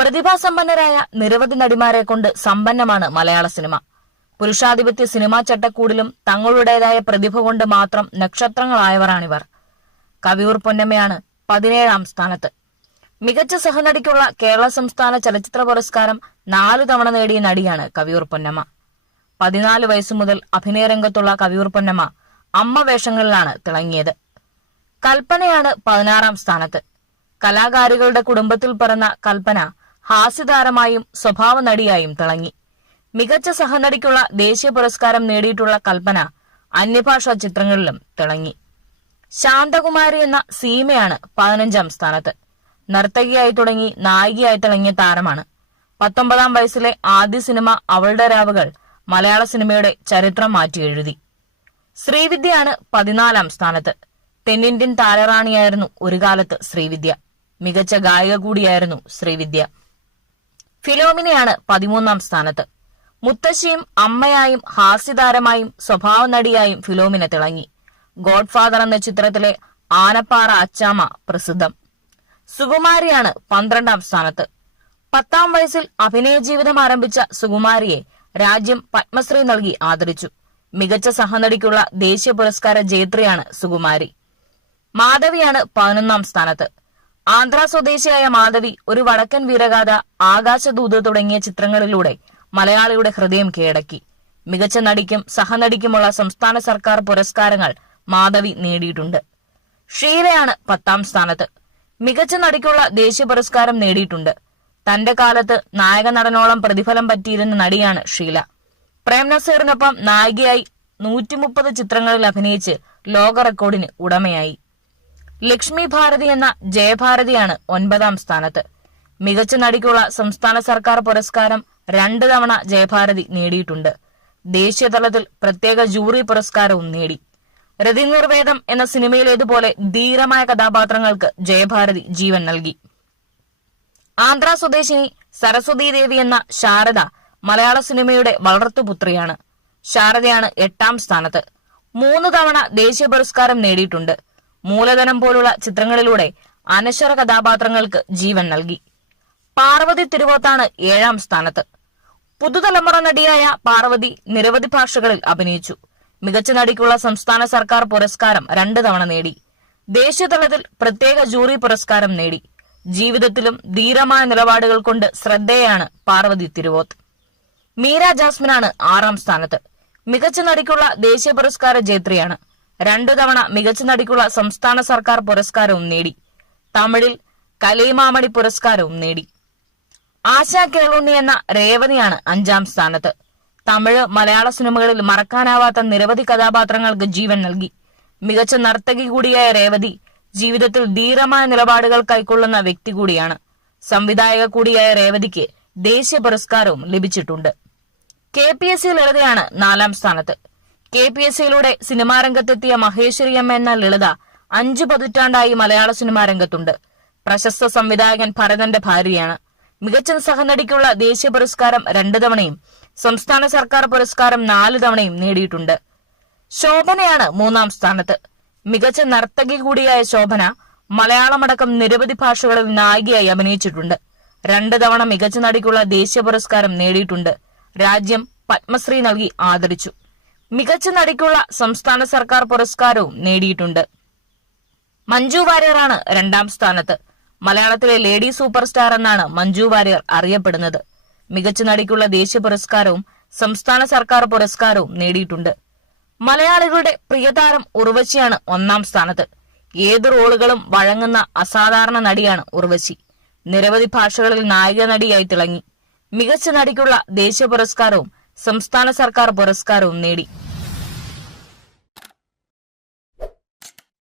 പ്രതിഭാസമ്പന്നരായ നിരവധി നടിമാരെ കൊണ്ട് സമ്പന്നമാണ് മലയാള സിനിമ. പുരുഷാധിപത്യ സിനിമാ ചട്ടക്കൂടിലും തങ്ങളുടേതായ പ്രതിഭ കൊണ്ട് മാത്രം നക്ഷത്രങ്ങളായവരാണിവർ. കവിയൂർ പൊന്നമ്മയാണ് പതിനേഴാം സ്ഥാനത്ത്. മികച്ച സഹനടിക്കുള്ള കേരള സംസ്ഥാന ചലച്ചിത്ര പുരസ്കാരം നാലു തവണ നേടിയ നടിയാണ് കവിയൂർ പൊന്നമ്മ. പതിനാല് വയസ്സു മുതൽ അഭിനയ രംഗത്തുള്ള കവിയൂർ പൊന്നമ്മ അമ്മ വേഷങ്ങളിലാണ് തിളങ്ങിയത്. കൽപ്പനയാണ് പതിനാറാം സ്ഥാനത്ത്. കലാകാരികളുടെ കുടുംബത്തിൽ പിറന്ന കൽപ്പന ഹാസ്യതാരമായും സ്വഭാവ നടിയായും തിളങ്ങി. മികച്ച സഹനടിക്കുള്ള ദേശീയ പുരസ്കാരം നേടിയിട്ടുള്ള കൽപ്പന അന്യഭാഷാ ചിത്രങ്ങളിലും തിളങ്ങി. ശാന്തകുമാരി എന്ന സീമയാണ് പതിനഞ്ചാം സ്ഥാനത്ത്. നർത്തകിയായി തുടങ്ങി നായികയായി തിളങ്ങിയ താരമാണ്. പത്തൊമ്പതാം വയസ്സിലെ ആദ്യ സിനിമ അവളുടെ രാവുകൾ മലയാള സിനിമയുടെ ചരിത്രം മാറ്റി എഴുതി. ശ്രീവിദ്യയാണ് പതിനാലാം സ്ഥാനത്ത്. തെന്നിന്ത്യൻ താരറാണിയായിരുന്നു ഒരു കാലത്ത് ശ്രീവിദ്യ. മികച്ച ഗായിക കൂടിയായിരുന്നു ശ്രീവിദ്യ. ഫിലോമിനയാണ് പതിമൂന്നാം സ്ഥാനത്ത്. മുത്തശ്ശിയും അമ്മയായും ഹാസ്യതാരമായും സ്വഭാവ നടിയായും ഫിലോമിന തിളങ്ങി. ഗോഡ്ഫാദർ എന്ന ചിത്രത്തിലെ ആനപ്പാറ അച്ചാമ പ്രസിദ്ധം. സുകുമാരിയാണ് പന്ത്രണ്ടാം സ്ഥാനത്ത്. പത്താം വയസ്സിൽ അഭിനയ ജീവിതം ആരംഭിച്ച സുകുമാരിയെ രാജ്യം പത്മശ്രീ നൽകി ആദരിച്ചു. മികച്ച സഹനടിക്കുള്ള ദേശീയ പുരസ്കാര ജേത്രിയാണ് സുകുമാരി. മാധവിയാണ് പതിനൊന്നാം സ്ഥാനത്ത്. ആന്ധ്ര സ്വദേശിയായ മാധവി ഒരു വടക്കൻ വീരഗാഥ ആകാശദൂത് തുടങ്ങിയ ചിത്രങ്ങളിലൂടെ മലയാളിയുടെ ഹൃദയം കീഴടക്കി. മികച്ച നടിക്കും സഹനടിക്കുമുള്ള സംസ്ഥാന സർക്കാർ പുരസ്കാരങ്ങൾ മാധവി നേടിയിട്ടുണ്ട്. ഷീലയാണ് പത്താം സ്ഥാനത്ത്. മികച്ച നടിക്കുള്ള ദേശീയ പുരസ്കാരം നേടിയിട്ടുണ്ട്. തന്റെ കാലത്ത് നായക നടനോളം പ്രതിഫലം പറ്റിയിരുന്ന നടിയാണ് ഷീല. പ്രേം നസീറിനൊപ്പം നായികയായി നൂറ്റിമുപ്പത് ചിത്രങ്ങളിൽ അഭിനയിച്ച് ലോക റെക്കോർഡിന് ഉടമയായി. ലക്ഷ്മി ഭാരതി എന്ന ജയഭാരതിയാണ് ഒൻപതാം സ്ഥാനത്ത്. മികച്ച നടിക്കുള്ള സംസ്ഥാന സർക്കാർ പുരസ്കാരം രണ്ട് തവണ ജയഭാരതി നേടിയിട്ടുണ്ട്. ദേശീയതലത്തിൽ പ്രത്യേക ജൂറി പുരസ്കാരവും നേടി. രതിനിർവേദം എന്ന സിനിമയിലേതുപോലെ ധീരമായ കഥാപാത്രങ്ങൾക്ക് ജയഭാരതി ജീവൻ നൽകി. ആന്ധ്ര സ്വദേശിനി സരസ്വതി ദേവി എന്ന ശാരദ മലയാള സിനിമയുടെ വളർത്തുപുത്രിയാണ് ശാരദയാണ് എട്ടാം സ്ഥാനത്ത്. മൂന്ന് തവണ ദേശീയ പുരസ്കാരം നേടിയിട്ടുണ്ട്. മൂലധനം പോലുള്ള ചിത്രങ്ങളിലൂടെ അനശ്വര കഥാപാത്രങ്ങൾക്ക് ജീവൻ നൽകി. പാർവതി തിരുവോത്താണ് ഏഴാം സ്ഥാനത്ത്. പുതുതലമുറ നടിയായ പാർവതി നിരവധി ഭാഷകളിൽ അഭിനയിച്ചു. മികച്ച നടിക്കുള്ള സംസ്ഥാന സർക്കാർ പുരസ്കാരം രണ്ട് തവണ നേടി. ദേശീയതലത്തിൽ പ്രത്യേക ജൂറി പുരസ്കാരം നേടി. ജീവിതത്തിലും ധീരമായ നിലപാടുകൾ കൊണ്ട് ശ്രദ്ധേയാണ് പാർവതി തിരുവോത്ത്. മീര ജാസ്മിനാണ് ആറാം സ്ഥാനത്ത്. മികച്ച നടിക്കുള്ള ദേശീയ പുരസ്കാര ജേത്രിയാണ്. രണ്ടു തവണ മികച്ച നടിക്കുള്ള സംസ്ഥാന സർക്കാർ പുരസ്കാരവും നേടി. തമിഴിൽ കലൈമാമണി പുരസ്കാരവും നേടി. ആശ കേളുണ്ണി എന്ന രേവതിയാണ് അഞ്ചാം സ്ഥാനത്ത്. തമിഴ് മലയാള സിനിമകളിൽ മറക്കാനാവാത്ത നിരവധി കഥാപാത്രങ്ങൾക്ക് ജീവൻ നൽകി. മികച്ച നർത്തകി കൂടിയായ രേവതി ജീവിതത്തിൽ ധീരമായ നിലപാടുകൾ കൈക്കൊള്ളുന്ന വ്യക്തി കൂടിയാണ്. സംവിധായക കൂടിയായ രേവതിക്ക് ദേശീയ പുരസ്കാരവും ലഭിച്ചിട്ടുണ്ട്. കെ പി എസ് സി ലളിതയാണ് നാലാം സ്ഥാനത്ത്. കെ പി എസ് സിയിലൂടെ സിനിമാ രംഗത്തെത്തിയ എം എന്ന ലളിത അഞ്ചു പതിറ്റാണ്ടായി മലയാള സിനിമാ രംഗത്തുണ്ട്. പ്രശസ്ത സംവിധായകൻ ഭരതന്റെ ഭാര്യയാണ്. മികച്ച സഹനടിക്കുള്ള ദേശീയ പുരസ്കാരം രണ്ടു തവണയും സംസ്ഥാന സർക്കാർ പുരസ്കാരം നാല് തവണയും നേടിയിട്ടുണ്ട്. ശോഭനയാണ് മൂന്നാം സ്ഥാനത്ത്. മികച്ച നർത്തകി കൂടിയായ ശോഭന മലയാളമടക്കം നിരവധി ഭാഷകളിൽ നായികയായി അഭിനയിച്ചിട്ടുണ്ട്. രണ്ട് തവണ മികച്ച നടിക്കുള്ള ദേശീയ പുരസ്കാരം നേടിയിട്ടുണ്ട്. രാജ്യം പത്മശ്രീ നൽകി ആദരിച്ചു. മികച്ച നടിക്കുള്ള സംസ്ഥാന സർക്കാർ പുരസ്കാരവും നേടിയിട്ടുണ്ട്. മഞ്ജു വാര്യറാണ് രണ്ടാം സ്ഥാനത്ത്. മലയാളത്തിലെ ലേഡി സൂപ്പർ സ്റ്റാർ എന്നാണ് മഞ്ജു വാര്യർ അറിയപ്പെടുന്നത്. മികച്ച നടിക്കുള്ള ദേശീയ പുരസ്കാരവും സംസ്ഥാന സർക്കാർ പുരസ്കാരവും നേടിയിട്ടുണ്ട്. മലയാളികളുടെ പ്രിയതാരം ഉർവശിയാണ് ഒന്നാം സ്ഥാനത്ത്. ഏത് റോളുകളും വഴങ്ങുന്ന അസാധാരണ നടിയാണ് ഉർവശി. നിരവധി ഭാഷകളിൽ നായിക നടിയായി തിളങ്ങി. മികച്ച നടിക്കുള്ള ദേശീയ പുരസ്കാരവും സംസ്ഥാന സർക്കാർ പുരസ്കാരവും നേടി.